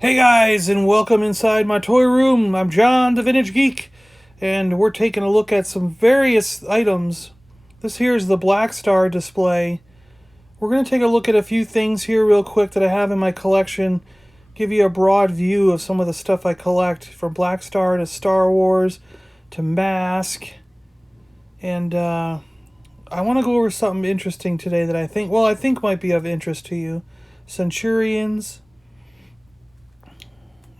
Hey guys, and welcome inside my toy room. I'm John, the Vintage Geek, and we're taking a look at some various items. This here is the Black Star display. We're going to take a look at a few things here real quick that I have in my collection, give you a broad view of some of the stuff I collect, from Black Star to Star Wars to Mask, and I want to go over something interesting today that I think might be of interest to you. Centurions.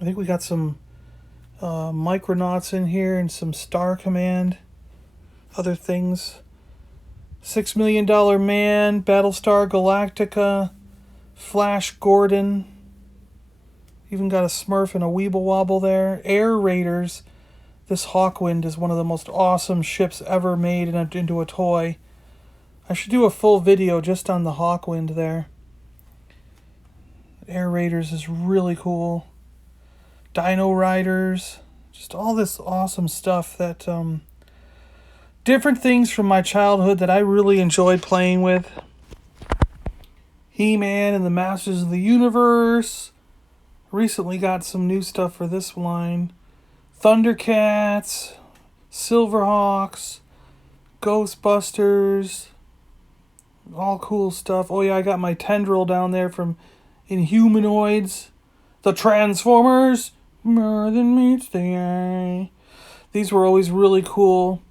I think we got some Micronauts in here and some Star Command, other things. $6 Million Man, Battlestar Galactica, Flash Gordon. Even got a Smurf and a Weeble Wobble there. Air Raiders. This Hawkwind is one of the most awesome ships ever made into a toy. I should do a full video just on the Hawkwind there. Air Raiders is really cool. Dino Riders, just all this awesome stuff that, different things from my childhood that I really enjoyed playing with. He-Man and the Masters of the Universe. Recently got some new stuff for this line. Thundercats, Silverhawks, Ghostbusters, all cool stuff. Oh yeah, I got my Tendril down there from Inhumanoids. The Transformers, more than meets the eye. These were always really cool.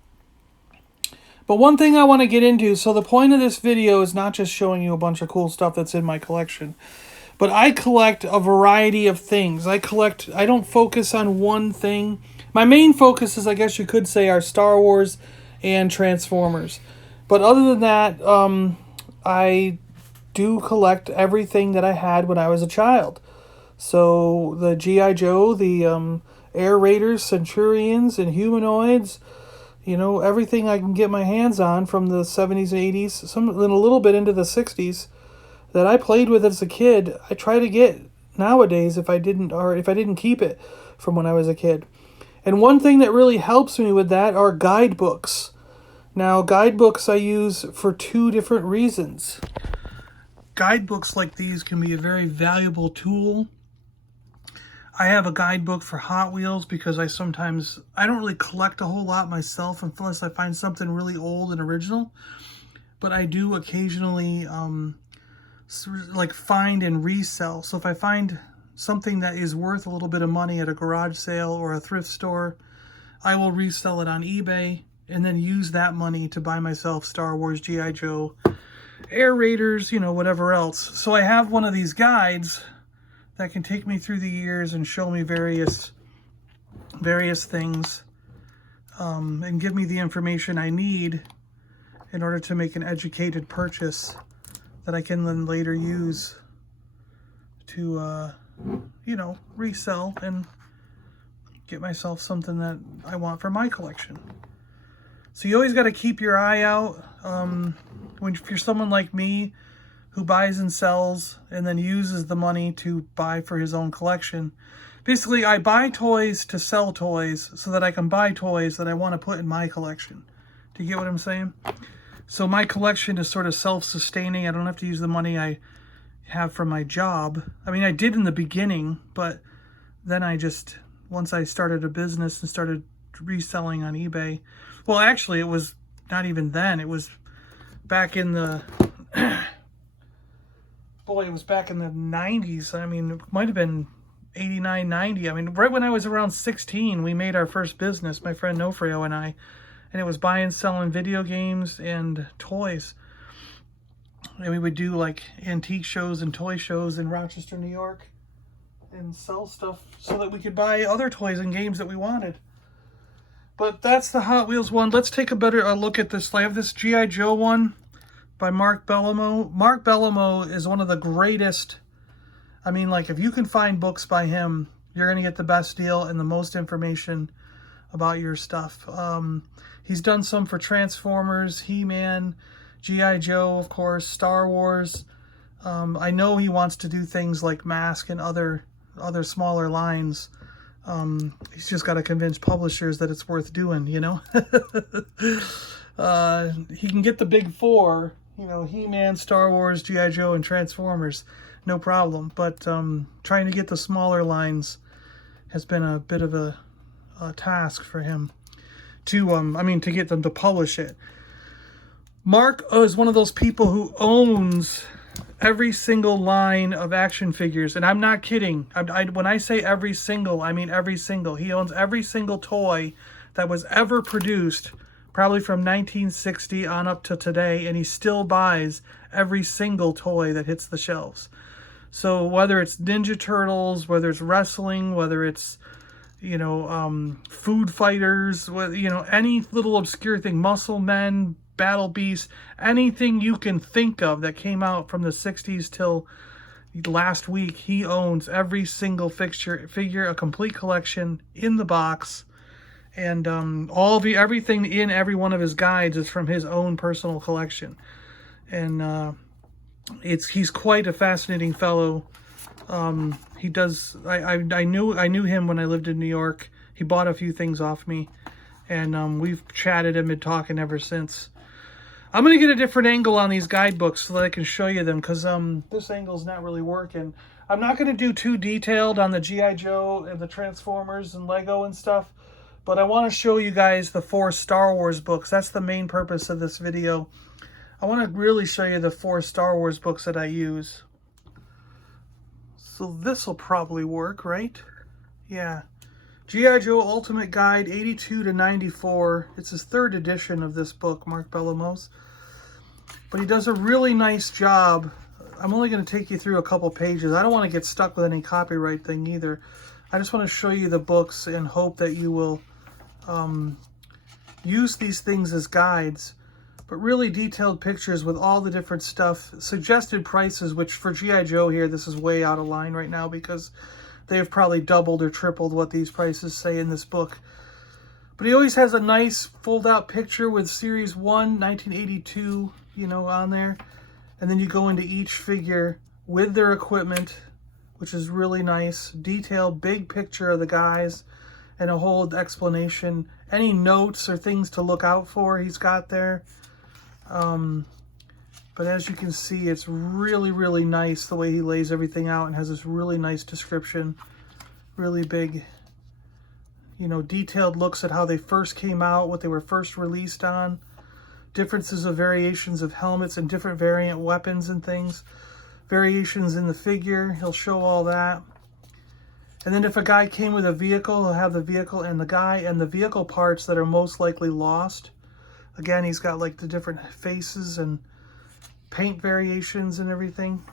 But one thing I want to get into, so the point of this video is not just showing you a bunch of cool stuff that's in my collection, but I collect a variety of things. I don't focus on one thing. My main focus is, I guess you could say, are Star Wars and Transformers. But other than that, I do collect everything that I had when I was a child. So the G.I. Joe, the Air Raiders, Centurions, and Humanoids, everything I can get my hands on from the 70s and 80s, and a little bit into the 60s, that I played with as a kid, I try to get nowadays if I didn't keep it from when I was a kid. And one thing that really helps me with that are guidebooks. Now, guidebooks I use for two different reasons. Guidebooks like these can be a very valuable tool. I have a guidebook for Hot Wheels because I don't really collect a whole lot myself unless I find something really old and original. But I do occasionally find and resell. So if I find something that is worth a little bit of money at a garage sale or a thrift store, I will resell it on eBay and then use that money to buy myself Star Wars, G.I. Joe, Air Raiders, whatever else. So I have one of these guides that can take me through the years and show me various things, and give me the information I need in order to make an educated purchase that I can then later use to, resell and get myself something that I want for my collection. So you always got to keep your eye out. If you're someone like me who buys and sells and then uses the money to buy for his own collection. Basically, I buy toys to sell toys so that I can buy toys that I want to put in my collection. Do you get what I'm saying? So my collection is sort of self-sustaining. I don't have to use the money I have from my job. I mean, I did in the beginning, but then once I started a business and started reselling on eBay. Well, actually, it was not even then. It was back in the... it was back in the 90s. I mean, it might have been 89, 90. I mean, right when I was around 16, we made our first business, my friend Nofrio and I. And it was buying and selling video games and toys. And we would do like antique shows and toy shows in Rochester, New York. And sell stuff so that we could buy other toys and games that we wanted. But that's the Hot Wheels one. Let's take a better look at this. I have this G.I. Joe one by Mark Bellomo. Mark Bellomo is one of the greatest. I mean, if you can find books by him, you're going to get the best deal and the most information about your stuff. He's done some for Transformers, He-Man, G.I. Joe, of course, Star Wars. I know he wants to do things like Mask and other smaller lines. He's just got to convince publishers that it's worth doing, He can get the big four, He-Man, Star Wars, G.I. Joe, and Transformers. no problem. But trying to get the smaller lines has been a bit of a task for him to, to get them to publish it. Mark is one of those people who owns every single line of action figures, and I'm not kidding. When I say every single, I mean every single. He owns every single toy that was ever produced, probably from 1960 on up to today, and he still buys every single toy that hits the shelves. So whether it's Ninja Turtles, whether it's wrestling, whether it's, food fighters, any little obscure thing, Muscle Men, Battle Beast, anything you can think of that came out from the 60s till last week, he owns every single figure, a complete collection in the box, and everything in every one of his guides is from his own personal collection. And he's quite a fascinating fellow. He does. I knew him when I lived in New York. He bought a few things off me, and we've chatted and been talking ever since. I'm going to get a different angle on these guidebooks so that I can show you them, because this angle's not really working. I'm not going to do too detailed on the G.I. Joe and the Transformers and Lego and stuff, but I want to show you guys the 4 Star Wars books. That's the main purpose of this video. I want to really show you the 4 Star Wars books that I use. So this will probably work, right? Yeah. G.I. Joe Ultimate Guide 82 to 94. It's his 3rd edition of this book, Mark Bellomo's. But he does a really nice job. I'm only going to take you through a couple pages. I don't want to get stuck with any copyright thing either. I just want to show you the books and hope that you will use these things as guides. But really detailed pictures with all the different stuff. Suggested prices, which for G.I. Joe here, this is way out of line right now because they have probably doubled or tripled what these prices say in this book. But he always has a nice fold-out picture with Series 1, 1982, on there. And then you go into each figure with their equipment, which is really nice. Detailed, big picture of the guys and a whole explanation. Any notes or things to look out for, he's got there. But as you can see, it's really, really nice the way he lays everything out and has this really nice description. Really big, detailed looks at how they first came out, what they were first released on. Differences of variations of helmets and different variant weapons and things. Variations in the figure, he'll show all that. And then if a guy came with a vehicle, he'll have the vehicle and the guy and the vehicle parts that are most likely lost. Again, he's got like the different faces and paint variations and everything.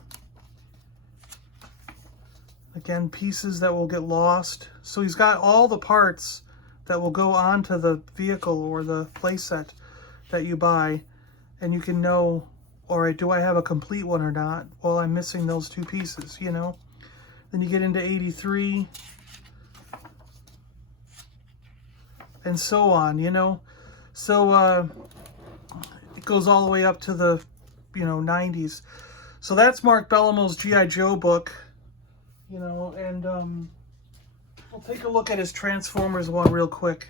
Again, pieces that will get lost. So he's got all the parts that will go onto the vehicle or the playset that you buy. And you can know, all right, do I have a complete one or not? Well, I'm missing those 2 pieces, Then you get into 83. And so on, So it goes all the way up to the 90s. So that's Mark Bellomo's G.I. Joe book, and we'll take a look at his Transformers one real quick.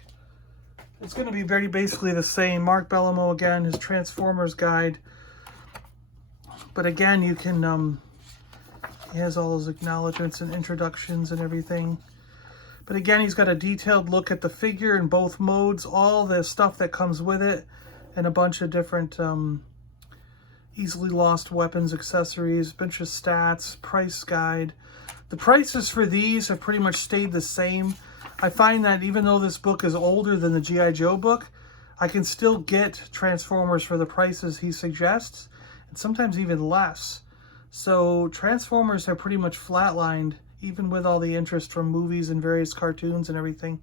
It's going to be basically the same. Mark Bellomo again, his Transformers guide. But again, you can, he has all those acknowledgments and introductions and everything. But again, he's got a detailed look at the figure in both modes, all the stuff that comes with it, and a bunch of different easily lost weapons, accessories, bunch of stats, price guide. The prices for these have pretty much stayed the same. I find that even though this book is older than the G.I. Joe book, I can still get Transformers for the prices he suggests, and sometimes even less. So Transformers have pretty much flatlined, even with all the interest from movies and various cartoons and everything.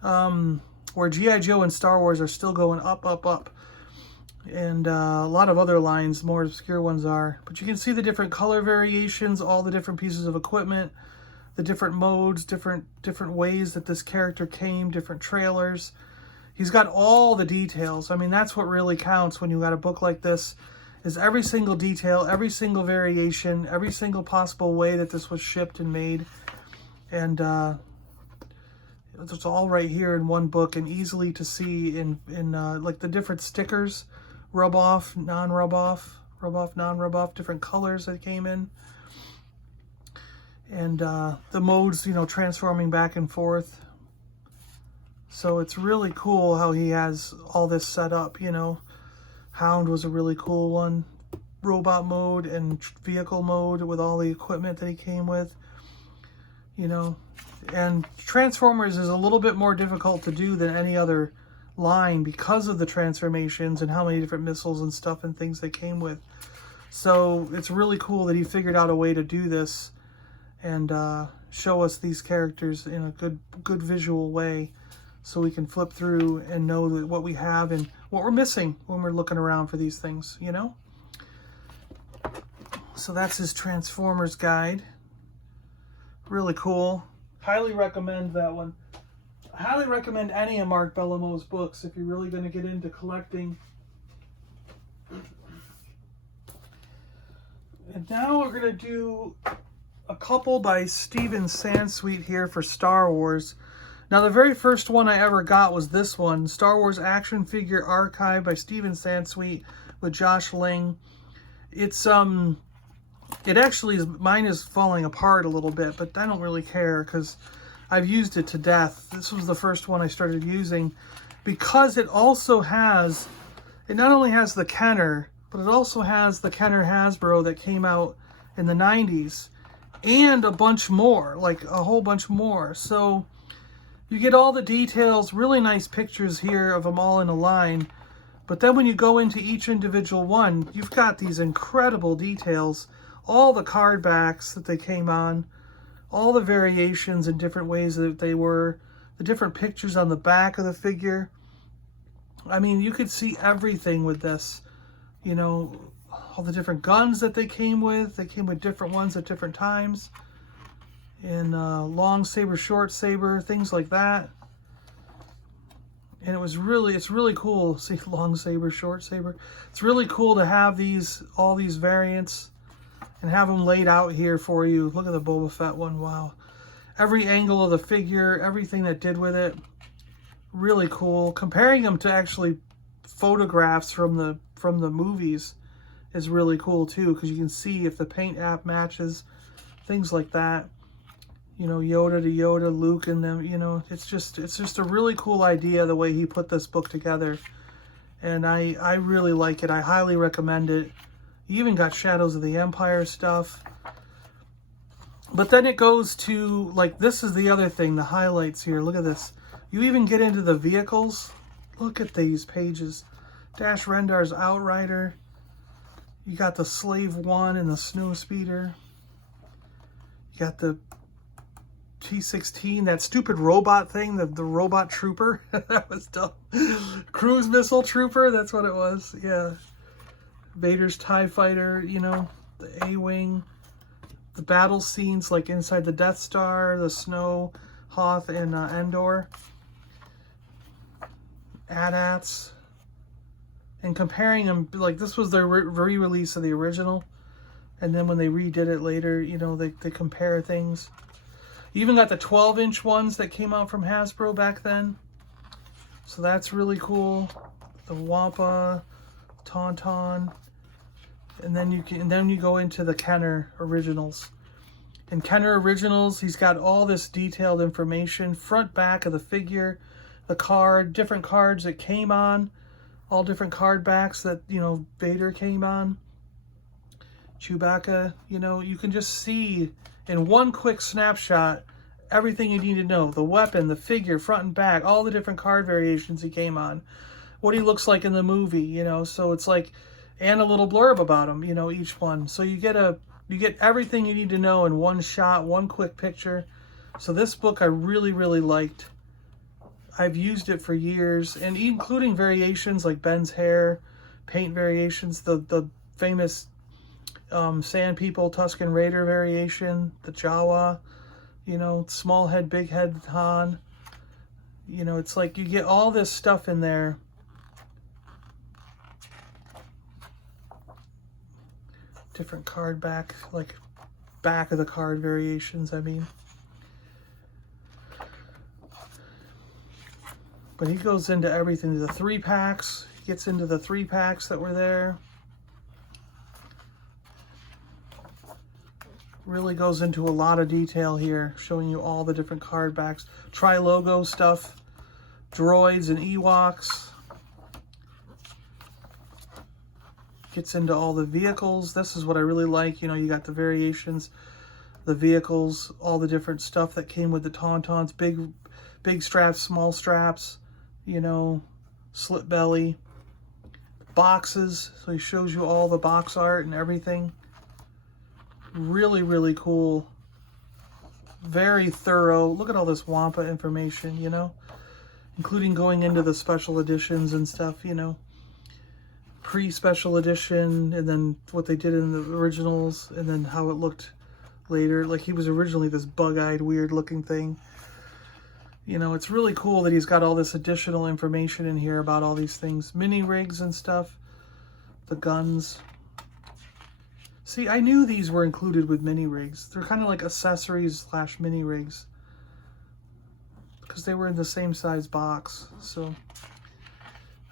Where G.I. Joe and Star Wars are still going up, up, up. And a lot of other lines, more obscure ones are. But you can see the different color variations, all the different pieces of equipment, the different modes, different ways that this character came, different trailers. He's got all the details. I mean, that's what really counts when you got a book like this, is every single detail, every single variation, every single possible way that this was shipped and made. And it's all right here in one book and easily to see in like the different stickers, rub off, non-rub off, rub off, non-rub off, different colors that came in. And the modes, you know, transforming back and forth. So it's really cool how he has all this set up, you know. Hound was a really cool one. Robot mode and vehicle mode with all the equipment that he came with, you know. And Transformers is a little bit more difficult to do than any other line because of the transformations and how many different missiles and stuff and things they came with. So it's really cool that he figured out a way to do this and show us these characters in a good visual way, so we can flip through and know that what we have and what we're missing when we're looking around for these things, you know? So that's his Transformers guide. Really cool. Highly recommend that one. I highly recommend any of Mark Bellamo's books if you're really going to get into collecting. And now we're going to do a couple by Steven Sansweet here for Star Wars. Now, the very first one I ever got was this one, Star Wars Action Figure Archive by Steven Sansweet with Josh Ling. It's, it actually is, mine is falling apart a little bit, but I don't really care because I've used it to death. This was the first one I started using because it also has, it not only has the Kenner, but it also has the Kenner Hasbro that came out in the 90s and a bunch more, like a whole bunch more. So you get all the details, really nice pictures here of them all in a line. But then when you go into each individual one, you've got these incredible details, all the card backs that they came on, all the variations in different ways that they were, the different pictures on the back of the figure. I mean, you could see everything with this, you know, all the different guns that they came with. They came with different ones at different times. And long saber, short saber, things like that. And it was really, it's really cool. See, long saber, short saber. It's really cool to have these, all these variants and have them laid out here for you. Look at the Boba Fett one. Wow. Every angle of the figure, everything that did with it. Really cool. Comparing them to actually photographs from the movies is really cool too, because you can see if the paint app matches, things like that. You know, Yoda to Yoda, Luke and them, you know, it's just a really cool idea the way he put this book together. And I really like it. I highly recommend it. You even got Shadows of the Empire stuff. But then it goes to, like, this is the other thing, the highlights here. Look at this. You even get into the vehicles. Look at these pages. Dash Rendar's Outrider. You got the Slave One and the Snow Speeder. You got the T-16, that stupid robot thing, the robot trooper. That was dumb. Cruise missile trooper, that's what it was. Yeah. Vader's TIE Fighter, you know, the A-Wing. The battle scenes like inside the Death Star, the Snow, Hoth, and Endor. AT-ATs. And comparing them, like this was the re-release of the original. And then when they redid it later, you know, they compare things. You even got the 12-inch ones that came out from Hasbro back then. So that's really cool. The Wampa, Tauntaun. And then you go into the Kenner originals. In Kenner originals, he's got all this detailed information, front, back of the figure, the card, different cards that came on, all different card backs that, you know, Vader came on, Chewbacca, you know, you can just see in one quick snapshot everything you need to know. The weapon, the figure, front and back, all the different card variations he came on, what he looks like in the movie, you know, so it's like, and a little blurb about him, you know, each one. So you get everything you need to know in one shot, one quick picture. So this book I really, really liked. I've used it for years, and including variations like Ben's hair, paint variations, the famous Sand People Tusken Raider variation, the Jawa, you know, small head, big head Han. You know, it's like you get all this stuff in there. Different card back, like back of the card variations, I mean. But he goes into everything. The 3-packs, he gets into the 3-packs that were there. Really goes into a lot of detail here, showing you all the different card backs. Tri-logo stuff, droids and Ewoks. Gets into all the vehicles. This is what I really like. You know, you got the variations, the vehicles, all the different stuff that came with the Tauntauns. Big straps, small straps, you know, slip belly. Boxes, so he shows you all the box art and everything. Really, really cool. Very thorough. Look at all this Wampa information, you know, including going into the special editions and stuff, you know. Pre-special edition, and then what they did in the originals, and then how it looked later. Like, he was originally this bug-eyed, weird-looking thing. You know, it's really cool that he's got all this additional information in here about all these things. Mini rigs and stuff. The guns. See, I knew these were included with mini rigs. They're kind of like accessories / mini rigs, because they were in the same size box. So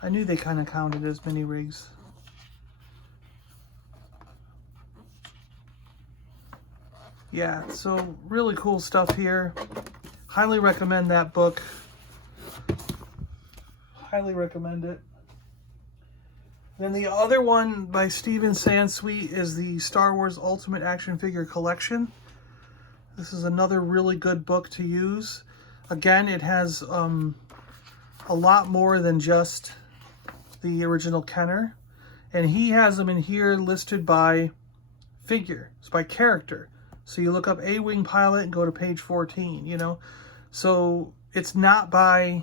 I knew they kind of counted as mini rigs. Yeah, so really cool stuff here. Highly recommend that book. Highly recommend it. Then the other one by Steven Sansweet is the Star Wars Ultimate Action Figure Collection. This is another really good book to use. Again, it has a lot more than just the original Kenner. And he has them in here listed by figure. It's by character. So you look up A-Wing Pilot and go to page 14, you know. So it's not by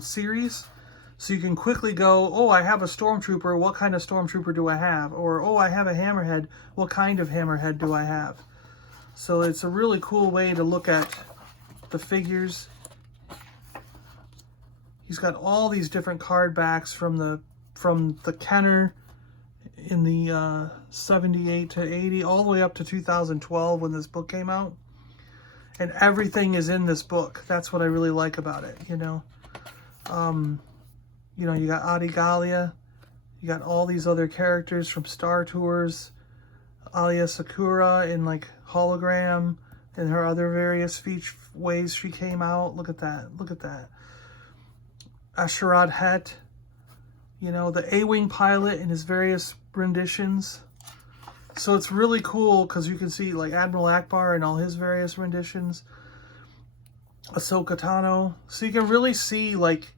series. So you can quickly go, oh, I have a Stormtrooper. What kind of Stormtrooper do I have? Or, oh, I have a Hammerhead. What kind of Hammerhead do I have? So it's a really cool way to look at the figures. He's got all these different card backs from the Kenner in the 78 to 80, all the way up to 2012 when this book came out. And everything is in this book. That's what I really like about it, you know. You know, you got Adigalia, you got all these other characters from Star Tours, Alia Sakura in like hologram, and her other various ways she came out. Look at that, look at that. Asherad Het, you know, the A-Wing Pilot in his various renditions. So it's really cool because you can see like Admiral Akbar and all his various renditions. Ahsoka Tano. So you can really see like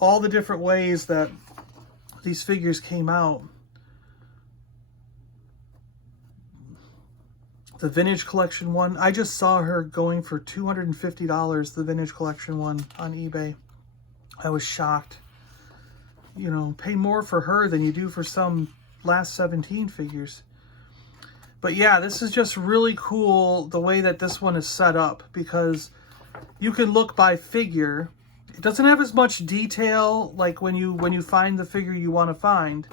all the different ways that these figures came out. The Vintage Collection one, I just saw her going for $250, the Vintage Collection one on eBay. I was shocked. You know, pay more for her than you do for some last 17 figures. But yeah, this is just really cool the way that this one is set up, because you can look by figure. It doesn't have as much detail like when you find the figure you want to find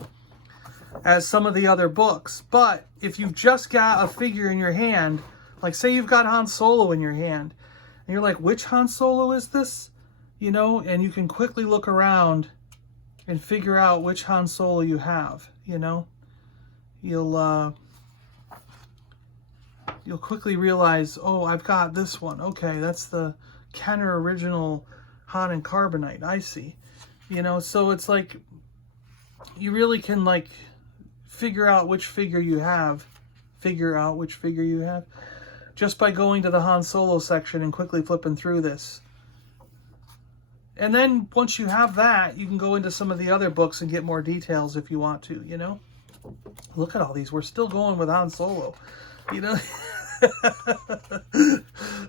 as some of the other books. But if you've just got a figure in your hand, like say you've got Han Solo in your hand, and you're like, which Han Solo is this? You know, and you can quickly look around and figure out which Han Solo you have, you know. You'll quickly realize, oh, I've got this one. Okay, that's the Kenner original Han and Carbonite. I see. You know, so it's like you really can like figure out which figure you have. Just by going to the Han Solo section and quickly flipping through this. And then once you have that, you can go into some of the other books and get more details if you want to, you know. Look at all these. We're still going with Han Solo, you know.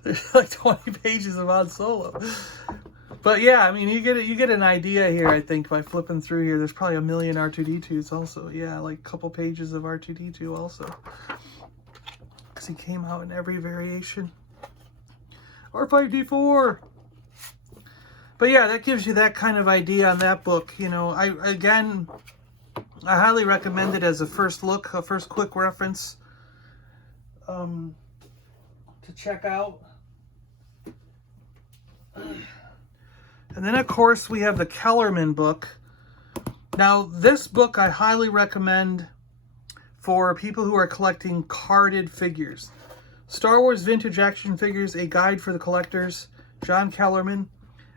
There's like 20 pages of Han Solo. But yeah, I mean, you get an idea here, I think, by flipping through here. There's probably a million R2-D2s also. Yeah, like a couple pages of R2-D2 also. Because he came out in every variation. R5-D4! But yeah, that gives you that kind of idea on that book. You know, I highly recommend it as a first look, a first quick reference to check out. And then, of course, we have the Kellerman book. Now, this book I highly recommend for people who are collecting carded figures. Star Wars Vintage Action Figures, A Guide for the Collectors, John Kellerman.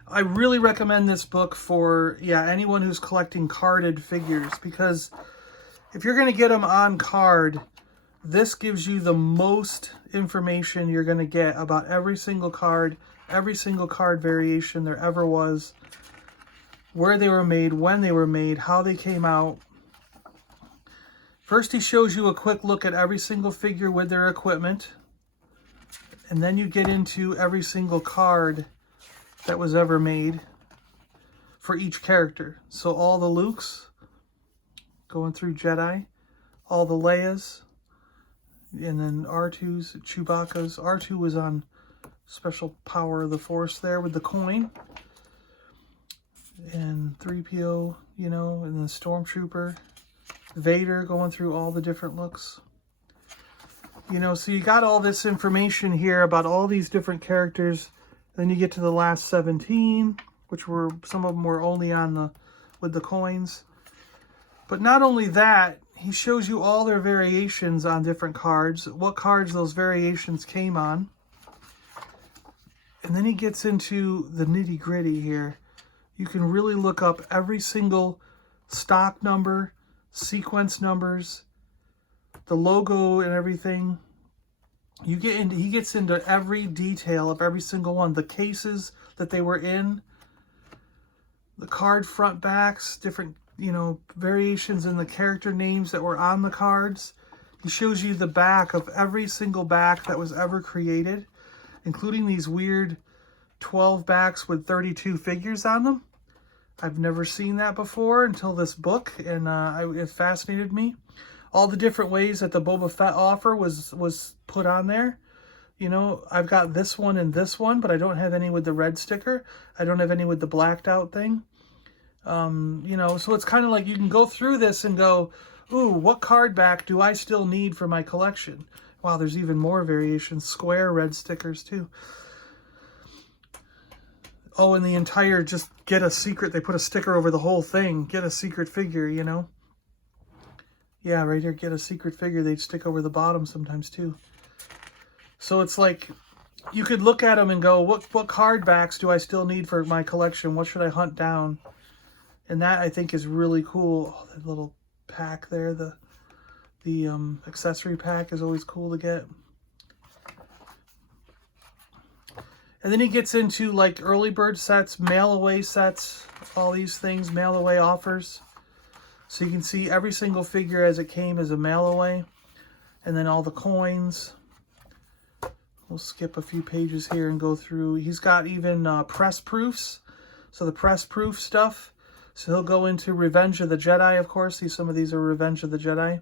I really recommend this book for, anyone who's collecting carded figures, because if you're going to get them on card, this gives you the most information you're going to get about every single card variation there ever was, where they were made, when they were made, how they came out. First, he shows you a quick look at every single figure with their equipment, and then you get into every single card that was ever made for each character. So all the Lukes, going through Jedi, all the Leias, and then R2's, Chewbacca's. R2 was on Special Power of the Force there with the coin. And 3PO, and then Stormtrooper. Vader, going through all the different looks. So you got all this information here about all these different characters. Then you get to the last 17, which were, some of them were only on with the coins. But not only that, he shows you all their variations on different cards, what cards those variations came on. And then he gets into the nitty-gritty here. You can really look up every single stock number, sequence numbers, the logo and everything. He gets into every detail of every single one. The cases that they were in, the card front backs, different, variations in the character names that were on the cards. He shows you the back of every single back that was ever created, including these weird 12 backs with 32 figures on them. I've never seen that before until this book, and it fascinated me. All the different ways that the Boba Fett offer was put on there. I've got this one and this one, but I don't have any with the red sticker. I don't have any with the blacked out thing. So it's kind of like you can go through this and go, ooh, what card back do I still need for my collection? Wow, there's even more variations. Square red stickers too. Oh, and the entire, just get a secret. They put a sticker over the whole thing. Get a secret figure, Yeah, right here, get a secret figure. They'd stick over the bottom sometimes too. So it's like, you could look at them and go, what card backs do I still need for my collection? What should I hunt down? And that, I think, is really cool. Oh, that little pack there, the accessory pack is always cool to get. And then he gets into like early bird sets, mail away sets, all these things, mail away offers. So you can see every single figure as it came as a mail away. And then all the coins. We'll skip a few pages here and go through. He's got even press proofs. So the press proof stuff. So he'll go into Revenge of the Jedi, of course. Some of these are Revenge of the Jedi.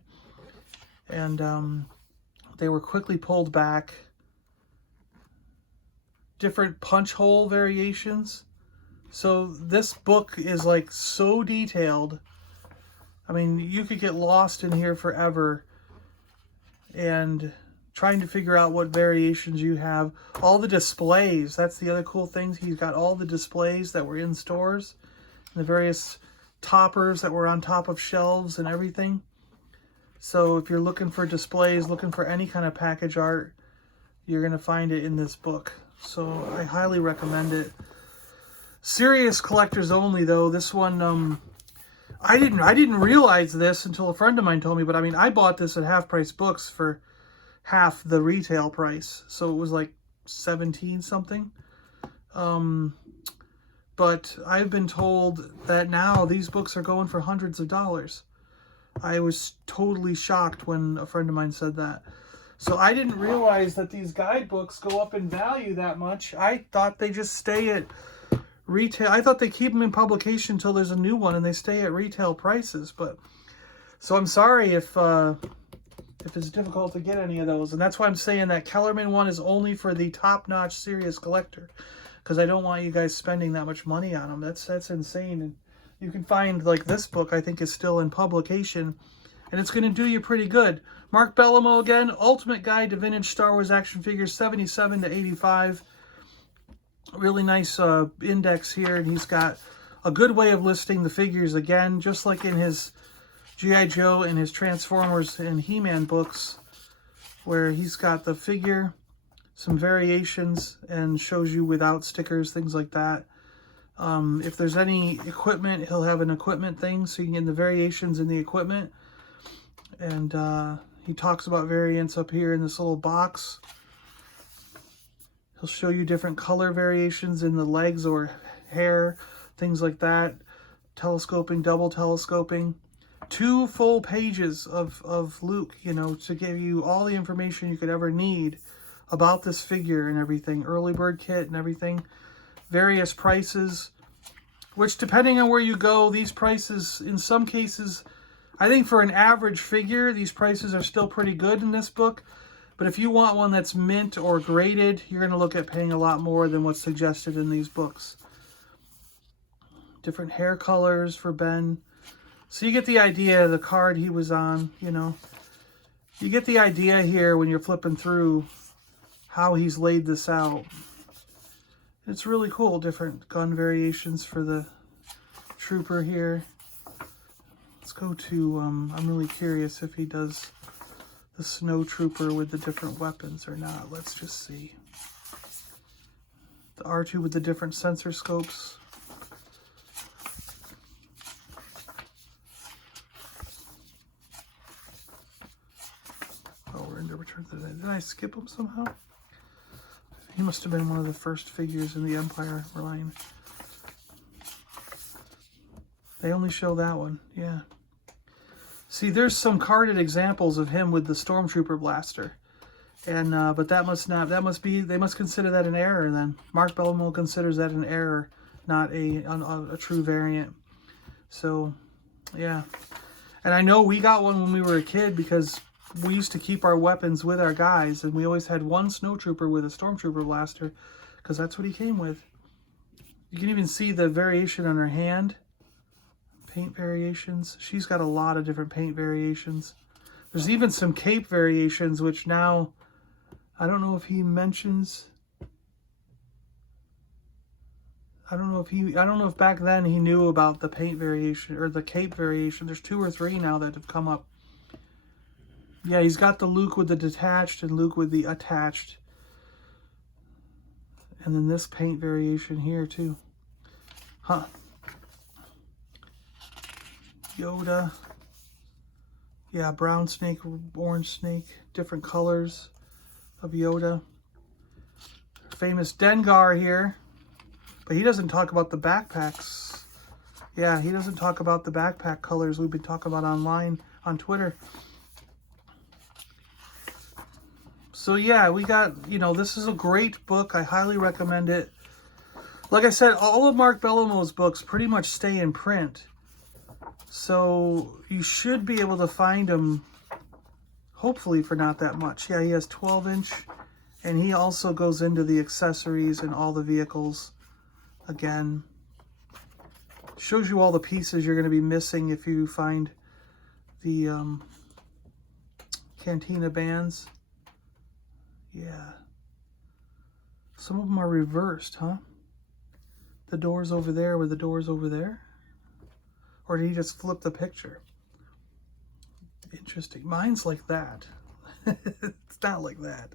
And they were quickly pulled back. Different punch hole variations. So this book is like so detailed. I mean, you could get lost in here forever and trying to figure out what variations you have. All the displays, that's the other cool thing. He's got all the displays that were in stores, and the various toppers that were on top of shelves and everything. So if you're looking for displays, looking for any kind of package art, you're going to find it in this book. So I highly recommend it. Serious collectors only, though. This one, I didn't realize this until a friend of mine told me, but I mean, I bought this at Half Price Books for half the retail price. So it was like 17 something. But I've been told that now these books are going for hundreds of dollars. I was totally shocked when a friend of mine said that. So I didn't realize that these guidebooks go up in value that much. I thought they just stay at retail. I thought they keep them in publication until there's a new one and they stay at retail prices. But so I'm sorry if it's difficult to get any of those. And that's why I'm saying that Kellerman one is only for the top-notch serious collector, because I don't want you guys spending that much money on them. That's insane. And you can find, like, this book I think is still in publication, and it's going to do you pretty good. Mark Bellamo again, Ultimate Guide to Vintage Star Wars Action Figures, 77 to 85. Really nice index here, and he's got a good way of listing the figures again, just like in his G.I. Joe and his Transformers and He-Man books, where he's got the figure, some variations, and shows you without stickers, things like that. If there's any equipment, he'll have an equipment thing, so you can get the variations in the equipment. And he talks about variants up here in this little box. He'll show you different color variations in the legs or hair, things like that. Telescoping, double telescoping. 2 full pages of Luke, you know, to give you all the information you could ever need about this figure and everything. Early bird kit and everything. Various prices, which depending on where you go, these prices, in some cases, I think for an average figure, these prices are still pretty good in this book. But if you want one that's mint or graded, you're going to look at paying a lot more than what's suggested in these books. Different hair colors for Ben. So you get the idea of the card he was on, you know. You get the idea here when you're flipping through how he's laid this out. It's really cool, different gun variations for the trooper here. Let's go to, I'm really curious if he does the snow trooper with the different weapons or not. Let's just see. The R2 with the different sensor scopes. Oh, we're into Return to the Day. Did I skip him somehow? He must have been one of the first figures in the Empire line. They only show that one, yeah. See, there's some carded examples of him with the Stormtrooper blaster, and but that must be, they must consider that an error. Then Mark Bellomo considers that an error, not a true variant. So, yeah. And I know we got one when we were a kid because we used to keep our weapons with our guys, and we always had one Snowtrooper with a Stormtrooper blaster because that's what he came with. You can even see the variation on her hand. Paint variations. She's got a lot of different paint variations. There's even some cape variations, which now, I don't know if he mentions. I don't know if back then he knew about the paint variation or the cape variation. There's 2 or 3 now that have come up. Yeah, he's got the Luke with the detached and Luke with the attached. And then this paint variation here too. Huh. Yoda. Yeah, brown snake, orange snake, different colors of Yoda. Famous Dengar here. But he doesn't talk about the backpacks. Yeah, he doesn't talk about the backpack colors we've been talking about online on Twitter. So yeah, we got, you know, this is a great book. I highly recommend it. Like I said, all of Mark Bellomo's books pretty much stay in print. So you should be able to find them, hopefully, for not that much. Yeah, he has 12-inch, and he also goes into the accessories and all the vehicles. Again, shows you all the pieces you're going to be missing if you find the Cantina bands. Yeah. Some of them are reversed, huh? The door's over there where the door's over there? Or did he just flip the picture? Interesting. Mine's like that. It's not like that.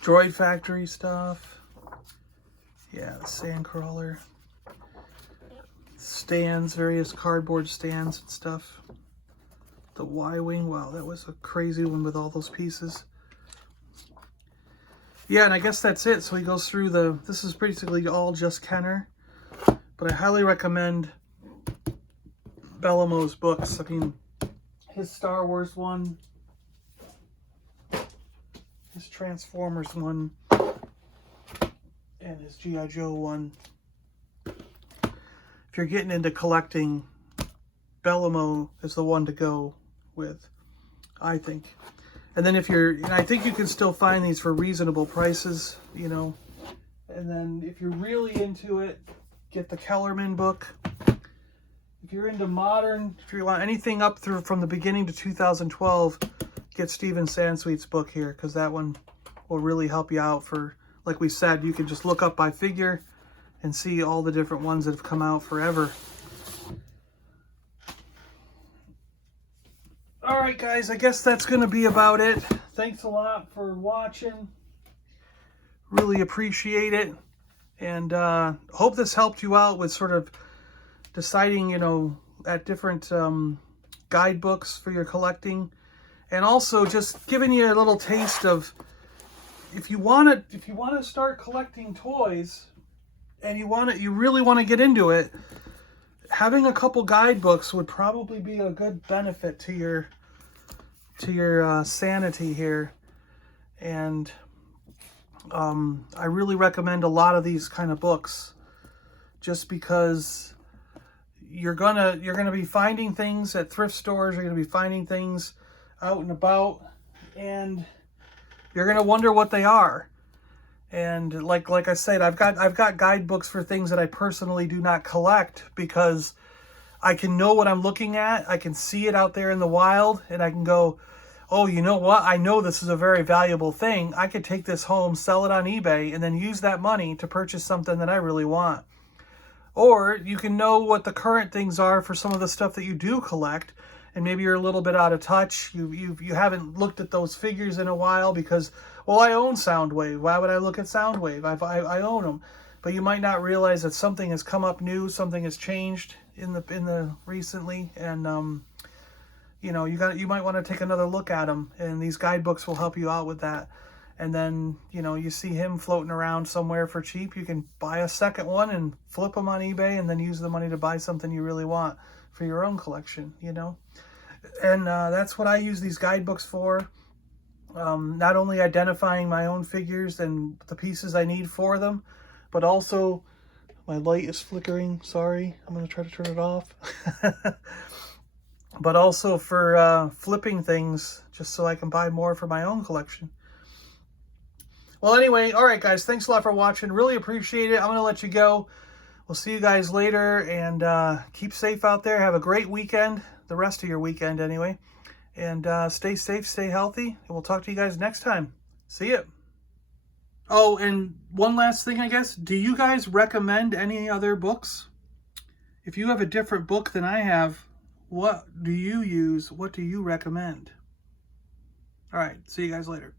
Droid Factory stuff. Yeah, the Sandcrawler. Stands, various cardboard stands and stuff. The Y-Wing. Wow, that was a crazy one with all those pieces. Yeah, and I guess that's it. So he goes through this is basically all just Kenner. But I highly recommend Bellomo's books. I mean, his Star Wars one, his Transformers one, and his G.I. Joe one. If you're getting into collecting, Bellomo is the one to go with, I think. And then if you're, I think you can still find these for reasonable prices, you know. And then if you're really into it, get the Kellerman book. If you're into modern, if you want anything up through from the beginning to 2012, get Steven Sansweet's book here, because that one will really help you out for, like we said, you can just look up by figure and see all the different ones that have come out forever. All right, guys, I guess that's going to be about it. Thanks a lot for watching. Really appreciate it. And hope this helped you out with sort of deciding, you know, at different guidebooks for your collecting. And also just giving you a little taste of, if you want to start collecting toys and you really want to get into it, having a couple guidebooks would probably be a good benefit to your sanity here. And I really recommend a lot of these kind of books, just because you're gonna be finding things at thrift stores, you're gonna be finding things out and about, and you're gonna wonder what they are. And like I said, I've got guidebooks for things that I personally do not collect, because I can know what I'm looking at, I can see it out there in the wild, and I can go, oh, you know what? I know this is a very valuable thing. I could take this home, sell it on eBay, and then use that money to purchase something that I really want. Or you can know what the current things are for some of the stuff that you do collect, and maybe you're a little bit out of touch. You haven't looked at those figures in a while because, well, I own Soundwave. Why would I look at Soundwave? I own them. But you might not realize that something has come up new, something has changed in the recently, and you know, you might want to take another look at them, and these guidebooks will help you out with that. And then, you know, you see him floating around somewhere for cheap, you can buy a second one and flip them on eBay, and then use the money to buy something you really want for your own collection, you know. And that's what I use these guidebooks for. Not only identifying my own figures and the pieces I need for them, but also, my light is flickering, sorry, I'm going to try to turn it off. But also for flipping things, just so I can buy more for my own collection. Well, anyway, all right, guys, thanks a lot for watching. Really appreciate it. I'm going to let you go. We'll see you guys later, and keep safe out there. Have a great weekend, the rest of your weekend anyway. And stay safe, stay healthy, and we'll talk to you guys next time. See ya. Oh, and one last thing, I guess. Do you guys recommend any other books? If you have a different book than I have, what do you use? What do you recommend? All right, see you guys later.